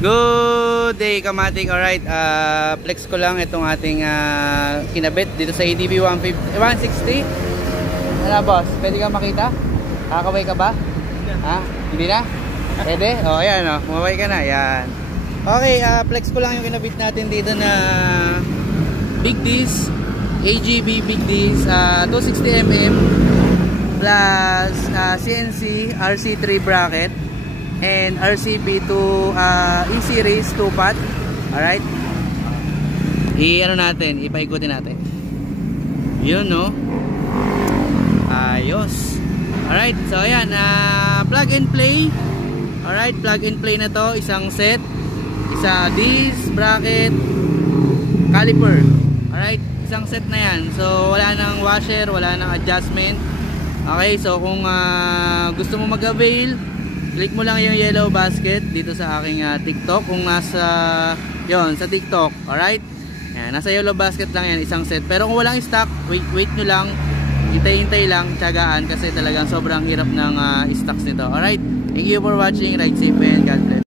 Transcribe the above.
Good day, Kamatik. Alright, flex ko lang itong ating kinabit dito sa ADB 160. Ano boss, pwede ka makita? Kakaway ka ba? Ha? Hindi na? Pwede? O, ayan o, kumaway ka na. Ayan. Okay, flex ko lang yung kinabit natin dito na Big Disc AGB Big Disc 260mm plus CNC RC3 bracket and RCB to E-series 2-pot. Alright, ano natin, ipaikutin natin yun, no? Ayos. Alright, so ayan, plug and play. Alright, plug and play na to. Isang set, isa disc, bracket, caliper. Alright, isang set na yan. So wala nang washer, wala nang adjustment. Okay, so kung gusto mo mag-avail, click mo lang yung yellow basket dito sa aking TikTok. Kung nasa yon sa TikTok, alright, yan, nasa yellow basket lang yan, isang set. Pero kung walang stock, wait nyo lang, hintay lang, tiyagaan, kasi talagang sobrang hirap ng stocks nito. Alright, thank you for watching. Ride safe and God bless.